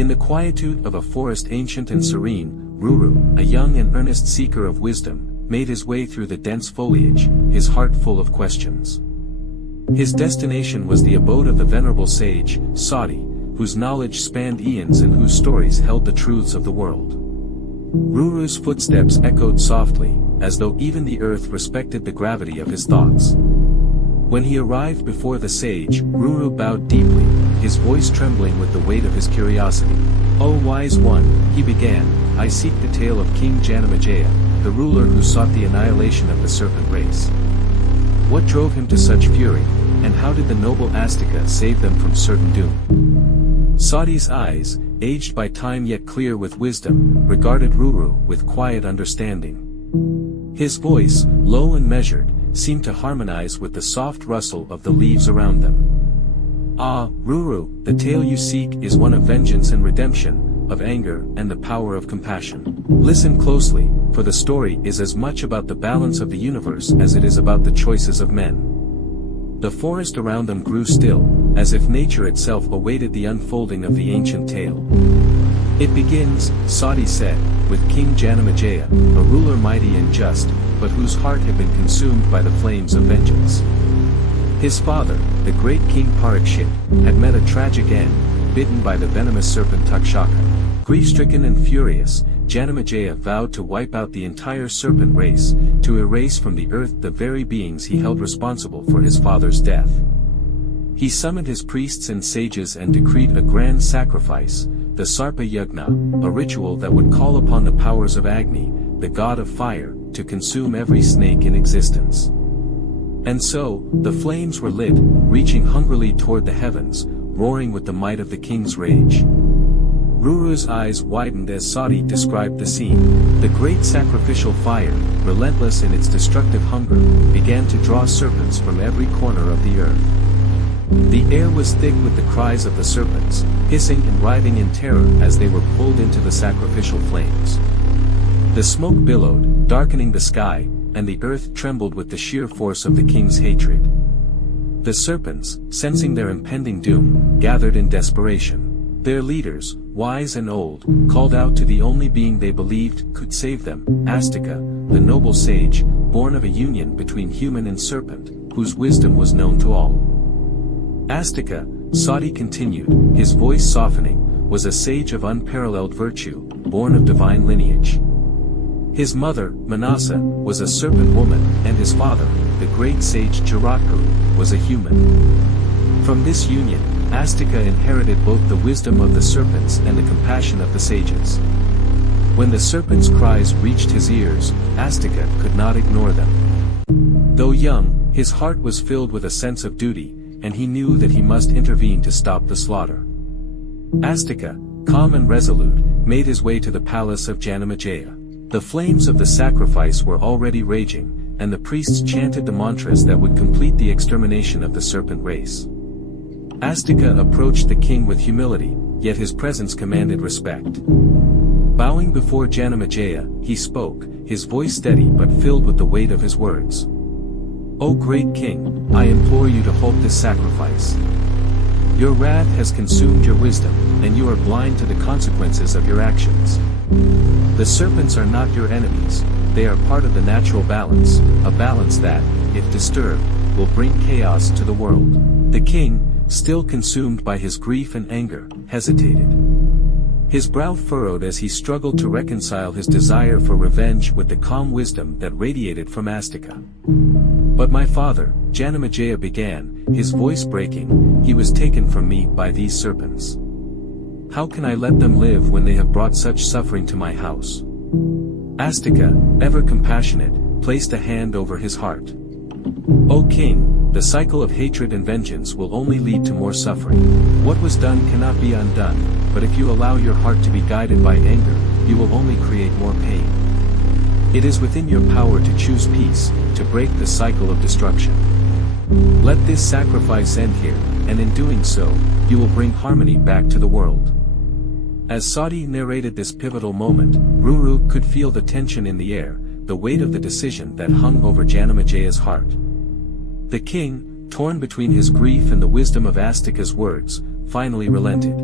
In the quietude of a forest ancient and serene, Ruru, a young and earnest seeker of wisdom, made his way through the dense foliage, his heart full of questions. His destination was the abode of the venerable sage, Sauti, whose knowledge spanned eons and whose stories held the truths of the world. Ruru's footsteps echoed softly, as though even the earth respected the gravity of his thoughts. When he arrived before the sage, Ruru bowed deeply, his voice trembling with the weight of his curiosity. "O wise one," he began, "I seek the tale of King Janamejaya, the ruler who sought the annihilation of the serpent race. What drove him to such fury, and how did the noble Astika save them from certain doom?" Sauti's eyes, aged by time yet clear with wisdom, regarded Ruru with quiet understanding. His voice, low and measured, seemed to harmonize with the soft rustle of the leaves around them. "Ah, Ruru, the tale you seek is one of vengeance and redemption, of anger and the power of compassion. Listen closely, for the story is as much about the balance of the universe as it is about the choices of men." The forest around them grew still, as if nature itself awaited the unfolding of the ancient tale. "It begins," Sauti said, "with King Janamejaya, a ruler mighty and just, but whose heart had been consumed by the flames of vengeance. His father, the great King Parikshit, had met a tragic end, bitten by the venomous serpent Takshaka. Grief-stricken and furious, Janamejaya vowed to wipe out the entire serpent race, to erase from the earth the very beings he held responsible for his father's death. He summoned his priests and sages and decreed a grand sacrifice, the Sarpa Yagna, a ritual that would call upon the powers of Agni, the god of fire, to consume every snake in existence. And so, the flames were lit, reaching hungrily toward the heavens, roaring with the might of the king's rage. Ruru's eyes widened as Sauti described the scene. The great sacrificial fire, relentless in its destructive hunger, began to draw serpents from every corner of the earth. The air was thick with the cries of the serpents, hissing and writhing in terror as they were pulled into the sacrificial flames. The smoke billowed, darkening the sky, and the earth trembled with the sheer force of the king's hatred. The serpents, sensing their impending doom, gathered in desperation. Their leaders, wise and old, called out to the only being they believed could save them, Astika, the noble sage, born of a union between human and serpent, whose wisdom was known to all. Astika, Sauti continued, his voice softening, was a sage of unparalleled virtue, born of divine lineage. His mother, Manasa, was a serpent woman, and his father, the great sage Jaratkaru, was a human. From this union, Astika inherited both the wisdom of the serpents and the compassion of the sages. When the serpents' cries reached his ears, Astika could not ignore them. Though young, his heart was filled with a sense of duty, and he knew that he must intervene to stop the slaughter. Astika, calm and resolute, made his way to the palace of Janamejaya. The flames of the sacrifice were already raging, and the priests chanted the mantras that would complete the extermination of the serpent race. Astika approached the king with humility, yet his presence commanded respect. Bowing before Janamejaya, he spoke, his voice steady but filled with the weight of his words. "O great king, I implore you to halt this sacrifice. Your wrath has consumed your wisdom, and you are blind to the consequences of your actions. The serpents are not your enemies, they are part of the natural balance, a balance that, if disturbed, will bring chaos to the world." The king, still consumed by his grief and anger, hesitated. His brow furrowed as he struggled to reconcile his desire for revenge with the calm wisdom that radiated from Astika. "But my father," Janamejaya began, his voice breaking, "he was taken from me by these serpents. How can I let them live when they have brought such suffering to my house?" Astika, ever compassionate, placed a hand over his heart. "O king, the cycle of hatred and vengeance will only lead to more suffering. What was done cannot be undone, but if you allow your heart to be guided by anger, you will only create more pain. It is within your power to choose peace, to break the cycle of destruction. Let this sacrifice end here, and in doing so, you will bring harmony back to the world." As Sauti narrated this pivotal moment, Ruru could feel the tension in the air, the weight of the decision that hung over Janamejaya's heart. The king, torn between his grief and the wisdom of Astika's words, finally relented.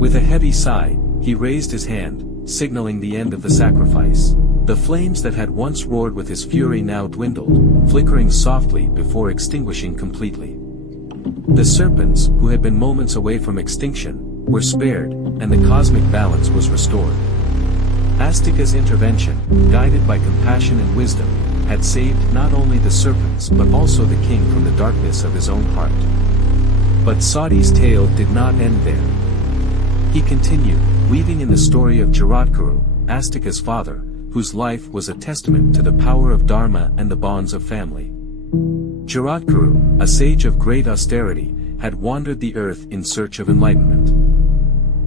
With a heavy sigh, he raised his hand, signaling the end of the sacrifice. The flames that had once roared with his fury now dwindled, flickering softly before extinguishing completely. The serpents, who had been moments away from extinction, were spared, and the cosmic balance was restored. Astika's intervention, guided by compassion and wisdom, had saved not only the serpents but also the king from the darkness of his own heart. But Sauti's tale did not end there. He continued, weaving in the story of Jaratkaru, Astika's father, whose life was a testament to the power of dharma and the bonds of family. Jaratkaru, a sage of great austerity, had wandered the earth in search of enlightenment.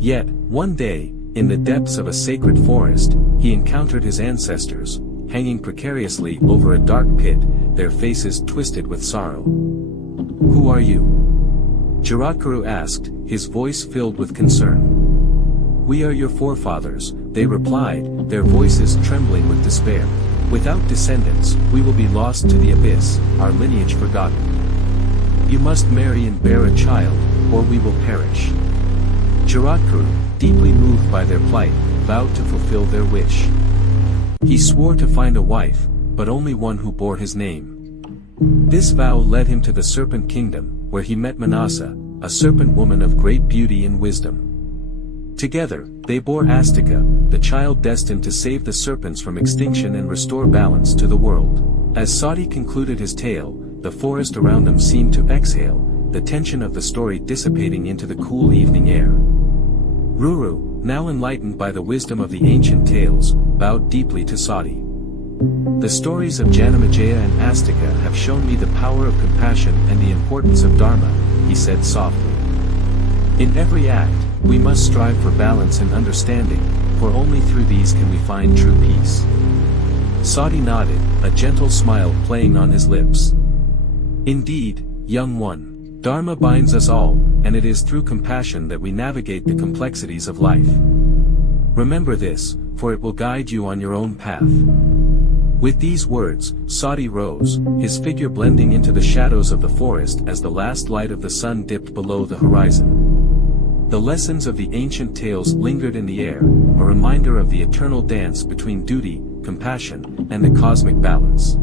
Yet, one day, in the depths of a sacred forest, he encountered his ancestors, hanging precariously over a dark pit, their faces twisted with sorrow. "Who are you?" Jaratkaru asked, his voice filled with concern. "We are your forefathers," they replied, their voices trembling with despair. "Without descendants, we will be lost to the abyss, our lineage forgotten. You must marry and bear a child, or we will perish." Jaratkaru, deeply moved by their plight, vowed to fulfill their wish. He swore to find a wife, but only one who bore his name. This vow led him to the Serpent Kingdom, where he met Manasa, a serpent woman of great beauty and wisdom. Together, they bore Astika, the child destined to save the serpents from extinction and restore balance to the world. As Sauti concluded his tale, the forest around him seemed to exhale, the tension of the story dissipating into the cool evening air. Ruru, now enlightened by the wisdom of the ancient tales, bowed deeply to Sauti. "The stories of Janamejaya and Astika have shown me the power of compassion and the importance of dharma," he said softly. "In every act, we must strive for balance and understanding, for only through these can we find true peace." Sauti nodded, a gentle smile playing on his lips. "Indeed, young one. Dharma binds us all, and it is through compassion that we navigate the complexities of life. Remember this, for it will guide you on your own path." With these words, Sauti rose, his figure blending into the shadows of the forest as the last light of the sun dipped below the horizon. The lessons of the ancient tales lingered in the air, a reminder of the eternal dance between duty, compassion, and the cosmic balance.